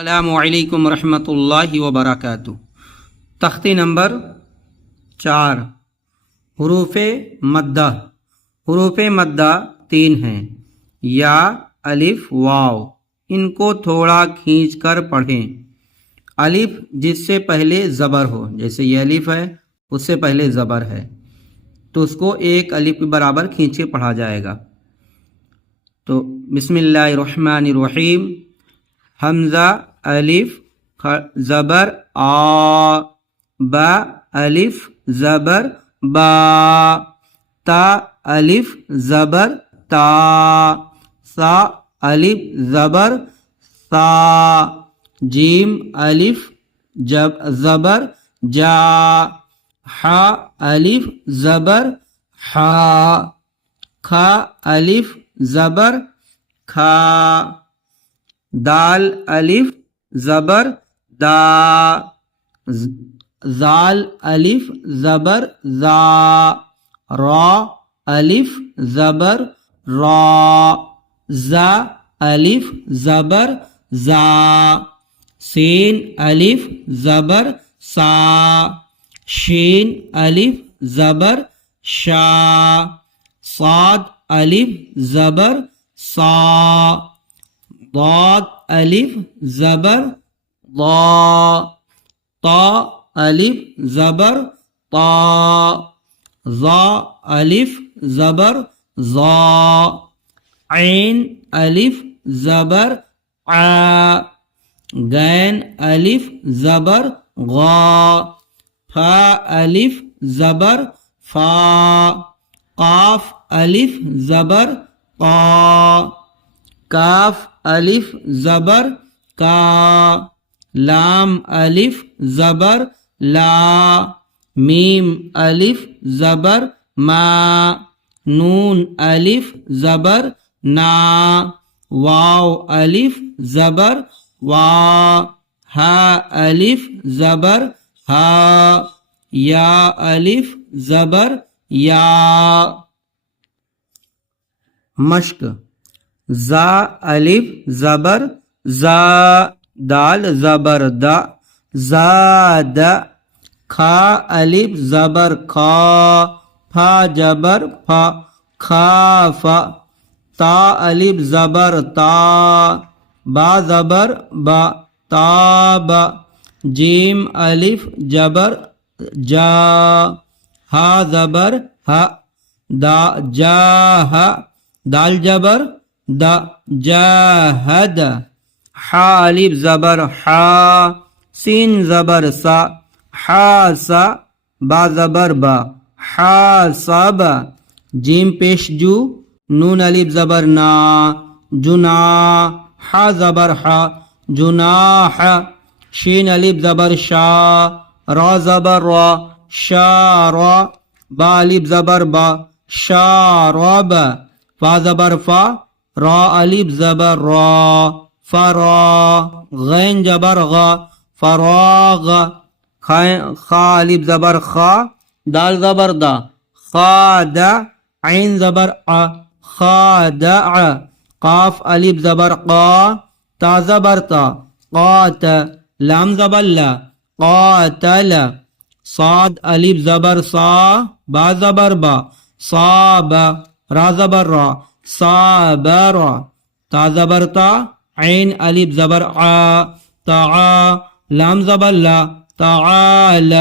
السلام علیکم ورحمۃ اللہ وبرکاتہ۔ تختی نمبر 4، حروف مدہ۔ حروف مدہ 3 ہیں، یا، الف، واو۔ ان کو تھوڑا کھینچ کر پڑھیں۔ الف جس سے پہلے زبر ہو، جیسے یہ الف ہے، اس سے پہلے زبر ہے، تو اس کو ایک الف کے برابر کھینچ کے پڑھا جائے گا۔ تو بسم اللہ الرحمن الرحیم۔ حمزہ الف زبر آ، با الف زبر با، تا الف زبر تا، سا الف زبر سا، جیم الف زبر جا، حا الف زبر حا، کھا الف زبر کھا، دال الف زبر دا، زال الف زبر زا، را الف زبر را، زا الف زبر زا، سین الف زبر سا، شین الف زبر شا، صاد الف زبر صا، ضاد الف زبر ضا، طا الف زبر طا، ظا الف زبر ظا، عین الف زبر عا، غین الف زبر غا، فا الف زبر فا، قاف الف زبر قا، کاف الف زبر کا، لام الف زبر لا، میم الف زبر ما، نون الف زبر نا، واو الف زبر وا، ہا الف زبر ہا، یا الف زبر یا۔ مشق: زا الف زبر زا، دال زبر دا، زاد، کھا الف زبر کھا، پھا جبر پھا، کھاف، تا الف زبر تا، با زبر با، تاب، جیم الف جبر جا، ہا زبر ہا، دا جاہ، دال جبر دا، جاہد، حا الف زبر حا، سین زبر سا، حاسا، با زبر با، حاسب، جیم پیش جو، نون الف زبر نا، جنا، حا زبر حا، جناح، شین الف زبر شا، را زبر را، شارا، با الف زبر با، شارب، فا زبر فا، را الف زبر را، فرا، غین زبر غا، فراغ، خا الف زبر خا، دال زبر دا، خادع، عین زبر ع، خادع، قاف الف زبر قا، تا زبر تا، قات، لام زبر لا، قاتل، صاد الف زبر صا، با زبر با، صاب، را زبر را، صابر، تا زبر تا، عین الف زبر عا، تعا، لام زبر لا، تعال،